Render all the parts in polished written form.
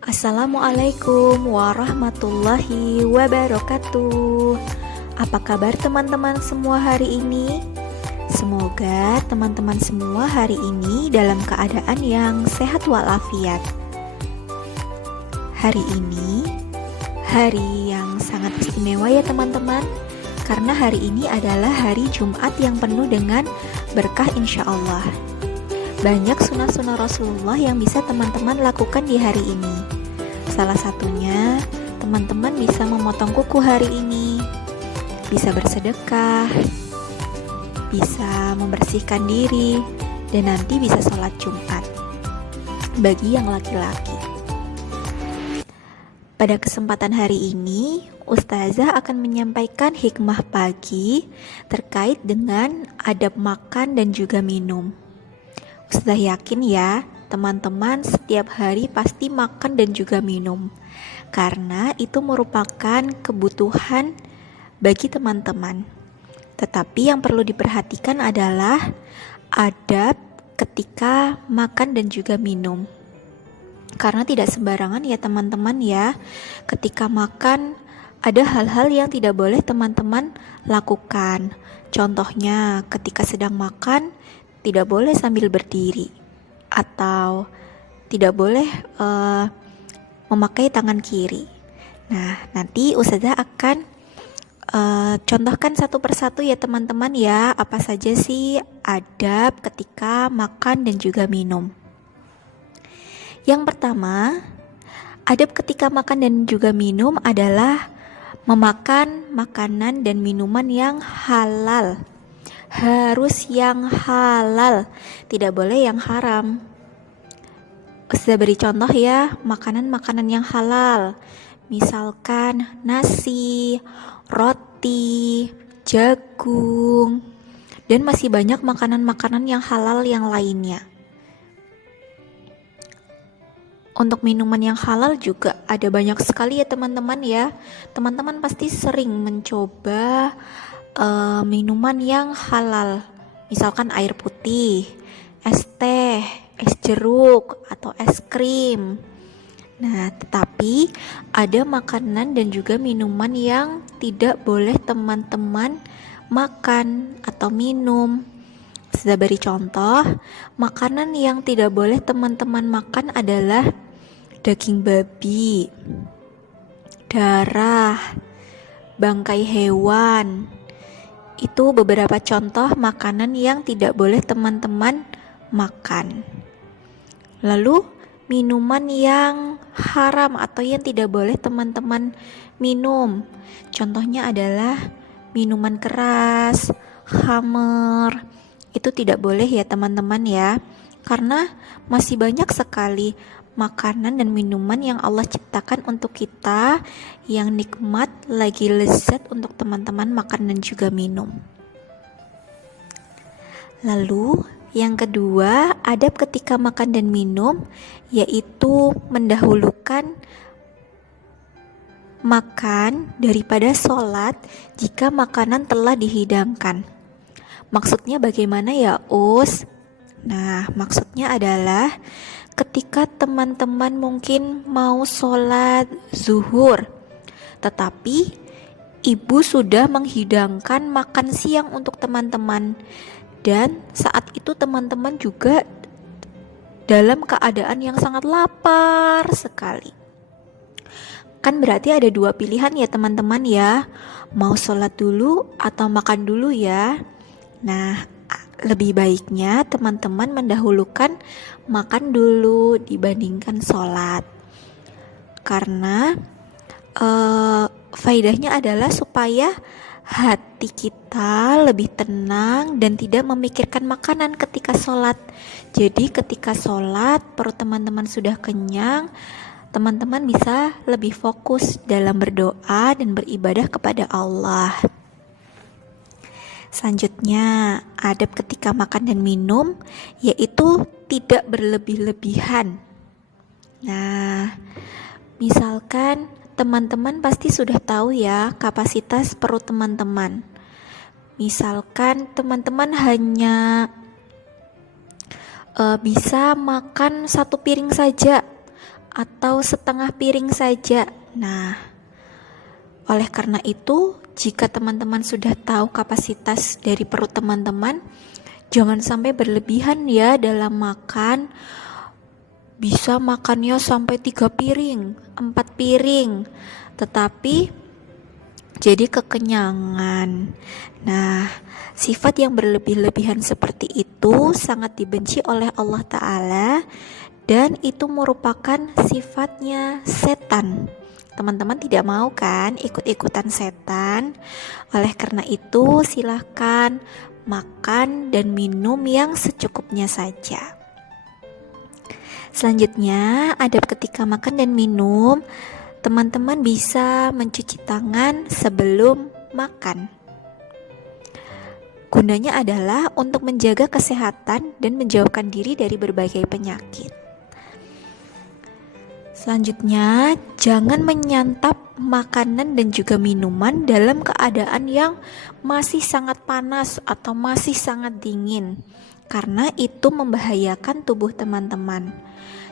Assalamualaikum warahmatullahi wabarakatuh. Apa kabar teman-teman semua hari ini? Semoga teman-teman semua hari ini dalam keadaan yang sehat walafiat. Hari ini hari yang sangat istimewa ya teman-teman, karena hari ini adalah hari Jumat yang penuh dengan berkah insya Allah. Banyak sunnah-sunnah Rasulullah yang bisa teman-teman lakukan di hari ini. Salah satunya, teman-teman bisa memotong kuku hari ini, bisa bersedekah, bisa membersihkan diri, dan nanti bisa sholat Jumat bagi yang laki-laki. Pada kesempatan hari ini, Ustazah akan menyampaikan hikmah pagi terkait dengan adab makan dan juga minum. Ustazah yakin ya, teman-teman setiap hari pasti makan dan juga minum, karena itu merupakan kebutuhan bagi teman-teman. Tetapi yang perlu diperhatikan adalah adab ketika makan dan juga minum. Karena tidak sembarangan ya teman-teman ya, ketika makan ada hal-hal yang tidak boleh teman-teman lakukan. Contohnya ketika sedang makan, tidak boleh sambil berdiri atau tidak boleh memakai tangan kiri. Nah, nanti Ustazah akan contohkan satu persatu ya teman-teman ya, apa saja sih adab ketika makan dan juga minum. Yang pertama, adab ketika makan dan juga minum adalah memakan makanan dan minuman yang halal. Harus yang halal, tidak boleh yang haram. Saya beri contoh ya, makanan-makanan yang halal. Misalkan nasi, roti, jagung, dan masih banyak makanan-makanan yang halal yang lainnya. Untuk minuman yang halal juga ada banyak sekali ya teman-teman ya. Teman-teman pasti sering mencoba minuman yang halal, misalkan air putih, es teh, es jeruk, atau es krim. Nah, tetapi ada makanan dan juga minuman yang tidak boleh teman-teman makan atau minum. Saya beri contoh, makanan yang tidak boleh teman-teman makan adalah daging babi, darah, bangkai hewan. Itu beberapa contoh makanan yang tidak boleh teman-teman makan. Lalu minuman yang haram atau yang tidak boleh teman-teman minum, contohnya adalah minuman keras, khamr. Itu tidak boleh ya teman-teman ya, karena masih banyak sekali makanan dan minuman yang Allah ciptakan untuk kita yang nikmat, lagi lezat untuk teman-teman makan dan juga minum. Lalu yang kedua, adab ketika makan dan minum yaitu mendahulukan makan daripada sholat jika makanan telah dihidangkan. Maksudnya bagaimana ya Us? Nah, maksudnya adalah ketika teman-teman mungkin mau sholat zuhur, tetapi ibu sudah menghidangkan makan siang untuk teman-teman, dan saat itu teman-teman juga dalam keadaan yang sangat lapar sekali. Kan berarti ada dua pilihan ya teman-teman ya, mau sholat dulu atau makan dulu ya. Nah, lebih baiknya teman-teman mendahulukan makan dulu dibandingkan sholat, karena faedahnya adalah supaya hati kita lebih tenang dan tidak memikirkan makanan ketika sholat. Jadi ketika sholat perut teman-teman sudah kenyang, teman-teman bisa lebih fokus dalam berdoa dan beribadah kepada Allah. Selanjutnya, adab ketika makan dan minum yaitu tidak berlebih-lebihan. Nah, misalkan teman-teman pasti sudah tahu ya kapasitas perut teman-teman. Misalkan teman-teman hanya bisa makan satu piring saja, atau setengah piring saja. Nah, oleh karena itu, jika teman-teman sudah tahu kapasitas dari perut teman-teman, jangan sampai berlebihan ya dalam makan. Bisa makannya sampai 3 piring, 4 piring, tetapi jadi kekenyangan. Nah, sifat yang berlebih-lebihan seperti itu sangat dibenci oleh Allah Ta'ala, dan itu merupakan sifatnya setan. Teman-teman tidak mau kan ikut-ikutan setan? Oleh karena itu, silahkan makan dan minum yang secukupnya saja. Selanjutnya, adab ketika makan dan minum, teman-teman bisa mencuci tangan sebelum makan. Gunanya adalah untuk menjaga kesehatan dan menjauhkan diri dari berbagai penyakit. Selanjutnya, jangan menyantap makanan dan juga minuman dalam keadaan yang masih sangat panas atau masih sangat dingin, karena itu membahayakan tubuh teman-teman.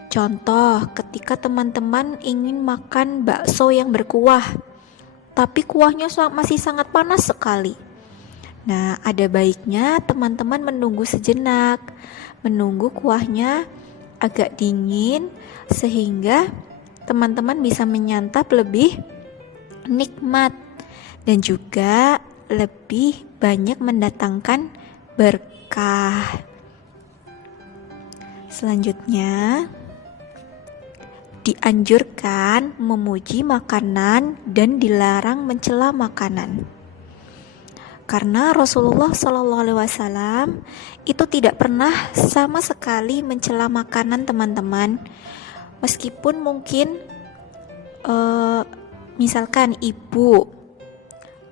Contoh, ketika teman-teman ingin makan bakso yang berkuah, tapi kuahnya masih sangat panas sekali. Nah, ada baiknya teman-teman menunggu sejenak, menunggu kuahnya agak dingin, sehingga teman-teman bisa menyantap lebih nikmat dan juga lebih banyak mendatangkan berkah. Selanjutnya, dianjurkan memuji makanan dan dilarang mencela makanan. Karena Rasulullah SAW itu tidak pernah sama sekali mencela makanan teman-teman. Meskipun mungkin misalkan ibu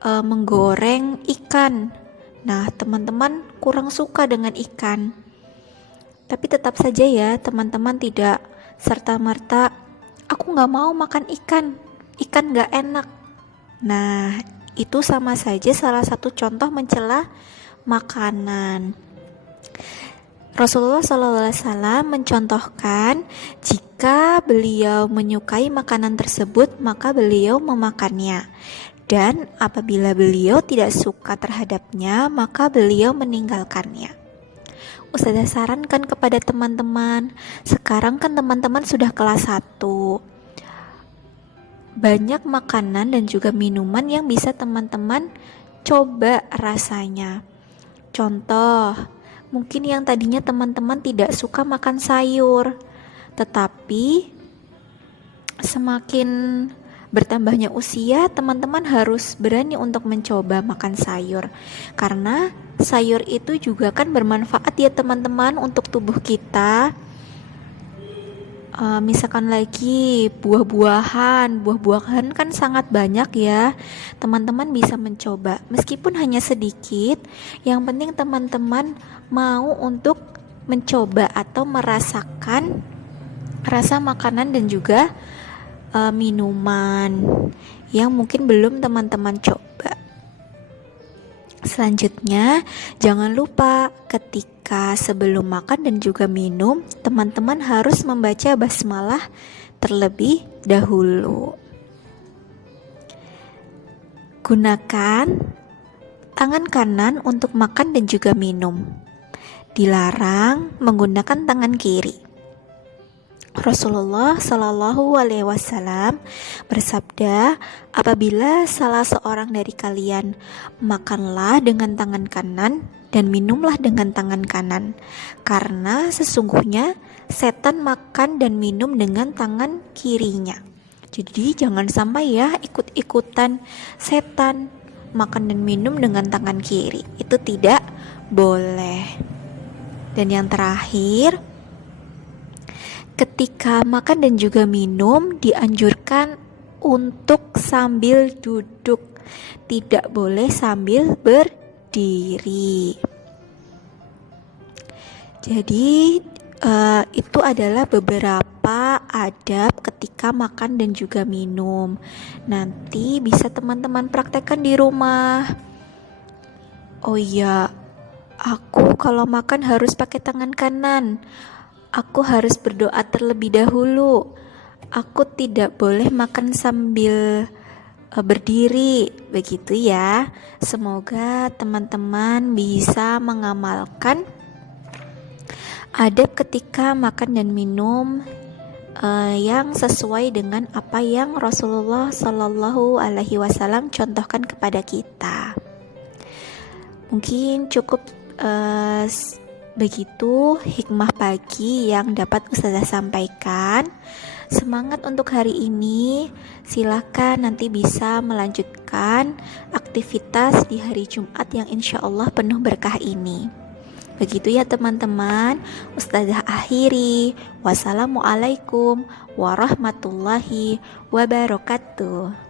menggoreng ikan. Nah, teman-teman kurang suka dengan ikan. Tapi tetap saja ya, teman-teman tidak serta-merta, aku gak mau makan ikan gak enak. Nah, itu sama saja salah satu contoh mencela makanan. Rasulullah SAW mencontohkan, jika beliau menyukai makanan tersebut, maka beliau memakannya. Dan apabila beliau tidak suka terhadapnya, maka beliau meninggalkannya. Ustazah sarankan kepada teman-teman, sekarang kan teman-teman sudah kelas 1. Banyak makanan dan juga minuman yang bisa teman-teman coba rasanya. Contoh, mungkin yang tadinya teman-teman tidak suka makan sayur, tetapi semakin bertambahnya usia, teman-teman harus berani untuk mencoba makan sayur. Karena sayur itu juga kan bermanfaat ya teman-teman untuk tubuh kita. Misalkan lagi buah-buahan kan sangat banyak ya. Teman-teman bisa mencoba, meskipun hanya sedikit. Yang penting teman-teman mau untuk mencoba atau merasakan rasa makanan dan juga minuman yang mungkin belum teman-teman coba. Selanjutnya, jangan lupa ketika sebelum makan dan juga minum, teman-teman harus membaca basmalah terlebih dahulu. Gunakan tangan kanan untuk makan dan juga minum. Dilarang menggunakan tangan kiri. Rasulullah Shallallahu Alaihi Wasallam bersabda, apabila salah seorang dari kalian makanlah dengan tangan kanan dan minumlah dengan tangan kanan, karena sesungguhnya setan makan dan minum dengan tangan kirinya. Jadi jangan sampai ya ikut-ikutan setan makan dan minum dengan tangan kiri, itu tidak boleh. Dan yang terakhir, ketika makan dan juga minum dianjurkan untuk sambil duduk, tidak boleh sambil berdiri. Jadi itu adalah beberapa adab ketika makan dan juga minum. Nanti bisa teman-teman praktekkan di rumah. Oh iya, aku kalau makan harus pakai tangan kanan. Aku harus berdoa terlebih dahulu. aku tidak boleh makan sambil berdiri, begitu ya. Semoga teman-teman bisa mengamalkan adab ketika makan dan minum yang sesuai dengan apa yang Rasulullah Shallallahu Alaihi Wasallam contohkan kepada kita. Mungkin cukup begitu hikmah pagi yang dapat Ustazah sampaikan. Semangat untuk hari ini. Silakan nanti bisa melanjutkan aktivitas di hari Jumat yang insya Allah penuh berkah ini. Begitu ya teman-teman. Ustazah akhiri. Wassalamualaikum warahmatullahi wabarakatuh.